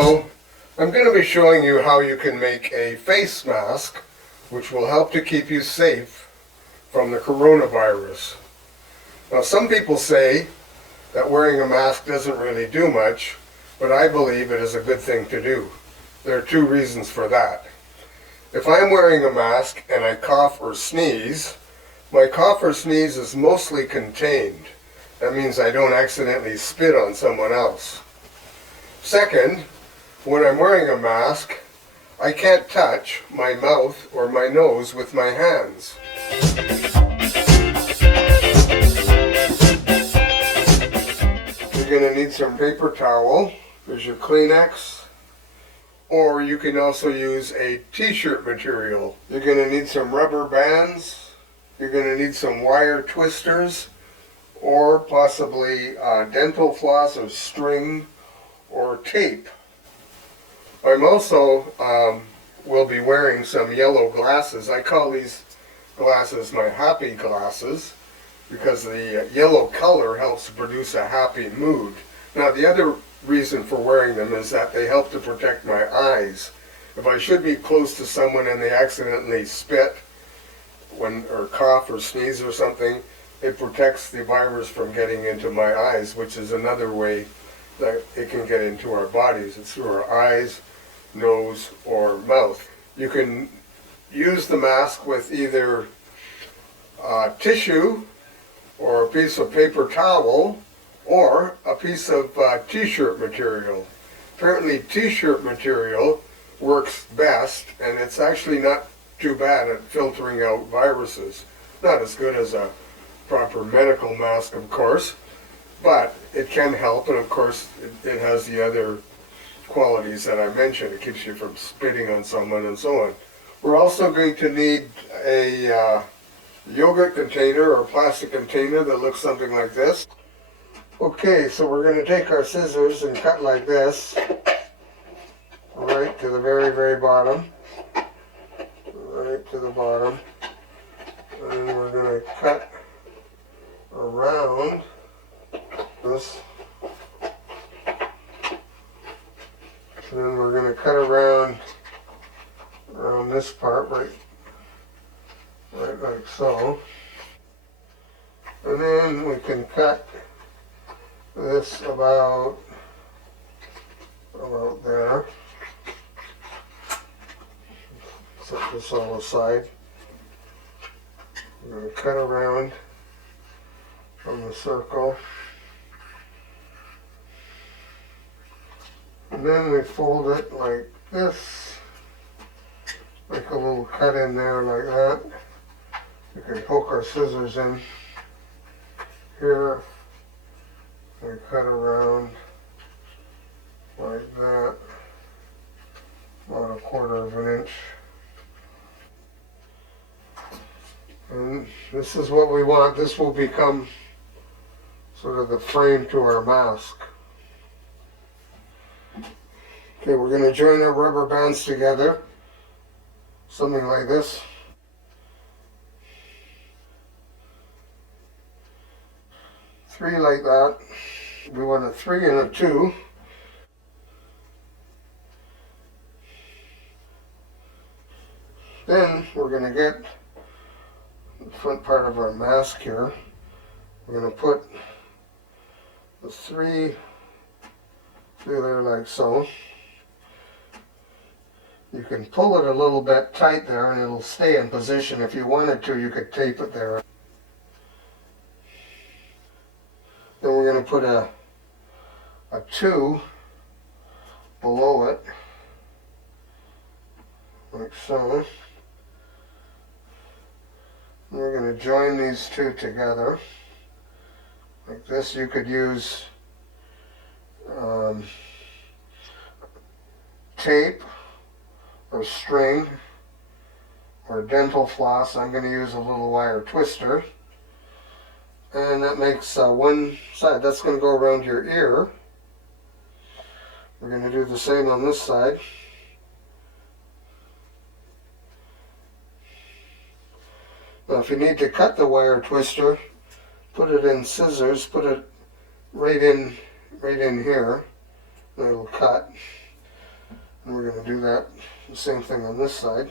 Hello, I'm going to be showing you how you can make a face mask which will help to keep you safe from the coronavirus. Now, some people say that wearing a mask doesn't really do much, but I believe it is a good thing to do. There are two reasons for that. If I'm wearing a mask and I cough or sneeze, my cough or sneeze is mostly contained. That means I don't accidentally spit on someone else. Second, when I'm wearing a mask, I can't touch my mouth or my nose with my hands. You're going to need some paper towel. There's your Kleenex. Or you can also use a t-shirt material. You're going to need some rubber bands. You're going to need some wire twisters, or possibly dental floss or string or tape. I'm also will be wearing some yellow glasses. I call these glasses my happy glasses because the yellow color helps to produce a happy mood. Now, the other reason for wearing them is that they help to protect my eyes. If I should be close to someone and they accidentally spit or cough or sneeze or something, it protects the virus from getting into my eyes, which is another way that it can get into our bodies. It's through our eyes, nose, or mouth. You can use the mask with either tissue or a piece of paper towel or a piece of t-shirt material. Apparently t-shirt material works best, and it's actually not too bad at filtering out viruses. Not as good as a proper medical mask, of course, but it can help, and of course it has the other qualities that I mentioned. It keeps you from spitting on someone and so on. We're also going to need a yogurt container or plastic container that looks something like this. Okay, so we're going to take our scissors and cut like this, right to the very, very bottom, right to the bottom, and we're going to cut around this, and then we're going to cut around this part, right like so, and then we can cut this about there. Set this all aside. We're going to cut around from the circle, and then we fold it like this, make a little cut in there like that. We can poke our scissors in here. We cut around like that, about 1/4 of an inch. And this is what we want. This will become sort of the frame to our mask. Okay, we're going to join our rubber bands together, something like this. Three like that. We want a 3 and a 2. Then we're going to get the front part of our mask here. We're going to put the 3 through there like so. You can pull it a little bit tight there and it'll stay in position. If you wanted to, you could tape it there. Then we're going to put a 2 below it, like so. And we're going to join these two together, like this. You could use tape or string or dental floss. I'm going to use a little wire twister. And that makes one side. That's going to go around your ear. We're going to do the same on this side. Now, if you need to cut the wire twister, put it in scissors, put it right in here, and it'll cut. And we're going to do that, the same thing on this side.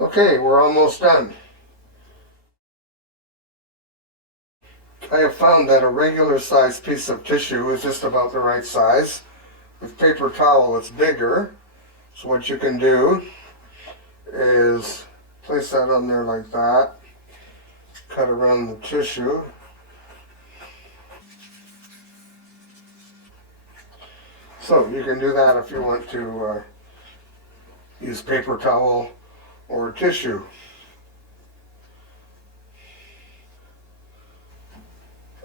Okay, we're almost done. I have found that a regular sized piece of tissue is just about the right size. With paper towel it's bigger. So what you can do is place that on there like that. Cut around the tissue. So you can do that if you want to use paper towel or tissue.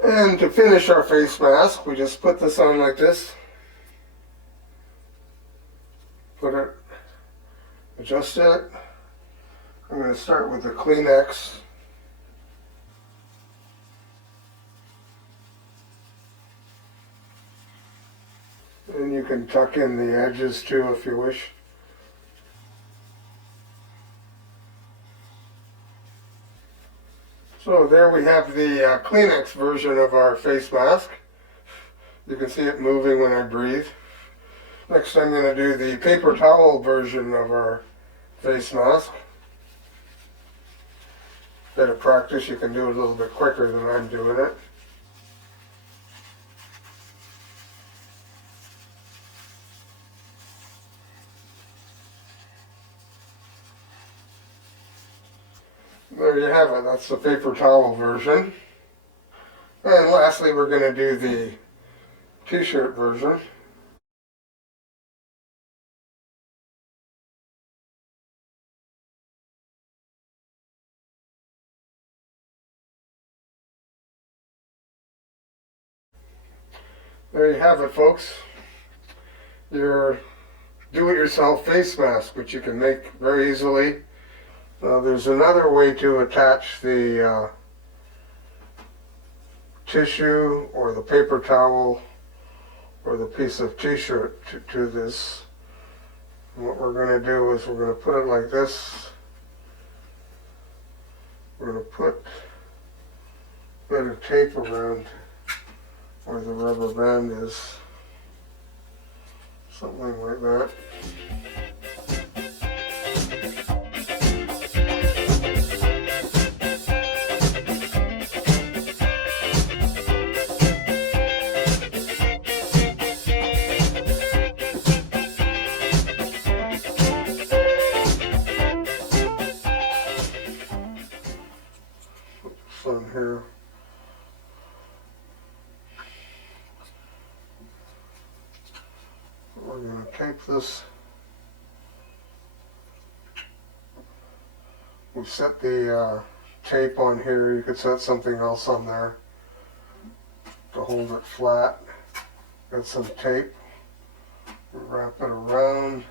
And to finish our face mask, we just put this on like this. Put it, adjust it. I'm going to start with the Kleenex. And you can tuck in the edges too if you wish. So there we have the Kleenex version of our face mask. You can see it moving when I breathe. Next I'm going to do the paper towel version of our face mask. Bit of practice, you can do it a little bit quicker than I'm doing it. There you have it, that's the paper towel version. And lastly we're going to do the t-shirt version. There you have it, folks. Your do-it-yourself face mask, which you can make very easily. There's another way to attach the tissue or the paper towel or the piece of t-shirt to this. And what we're going to do is we're going to put it like this. We're going to put a bit of tape around where the rubber band is. Something like that. On here. We're going to tape this. We set the tape on here. You could set something else on there to hold it flat. Got some tape. Wrap it around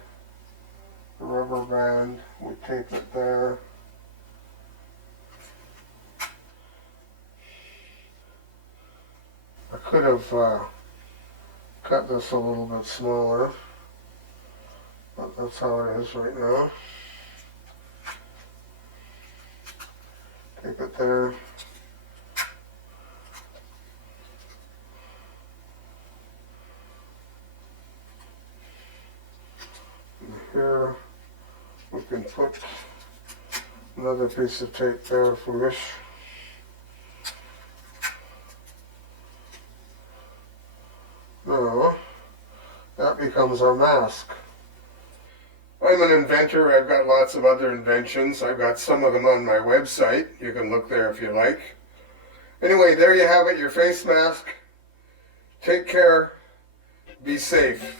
the rubber band. We tape it there. I could have cut this a little bit smaller, but that's how it is right now. Tape it there. And here we can put another piece of tape there if we wish. Now, that becomes our mask. I'm an inventor. I've got lots of other inventions. I've got some of them on my website. You can look there if you like. Anyway, there you have it, your face mask. Take care. Be safe.